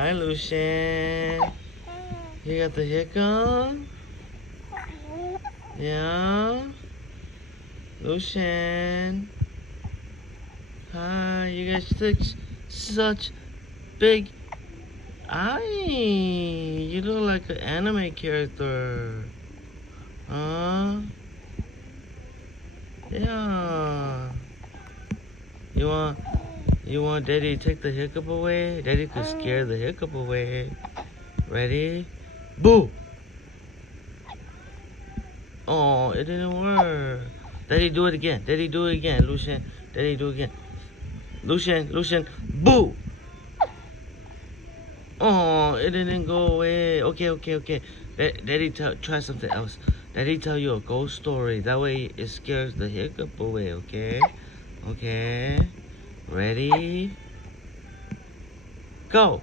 Hi, Lucian. You got the hiccup? Yeah? Lucian. Hi, you guys took such big eye. You look like an anime character. Huh? Yeah. You want Daddy to take the hiccup away? Daddy could scare the hiccup away. Ready? Boo! Oh, it didn't work. Daddy, do it again. Daddy, do it again. Lucian, Daddy, do it again. Lucian, boo! Oh, it didn't go away. Okay. Daddy, try something else. Daddy, tell you a ghost story. That way it scares the hiccup away, okay? Okay. Ready? Go!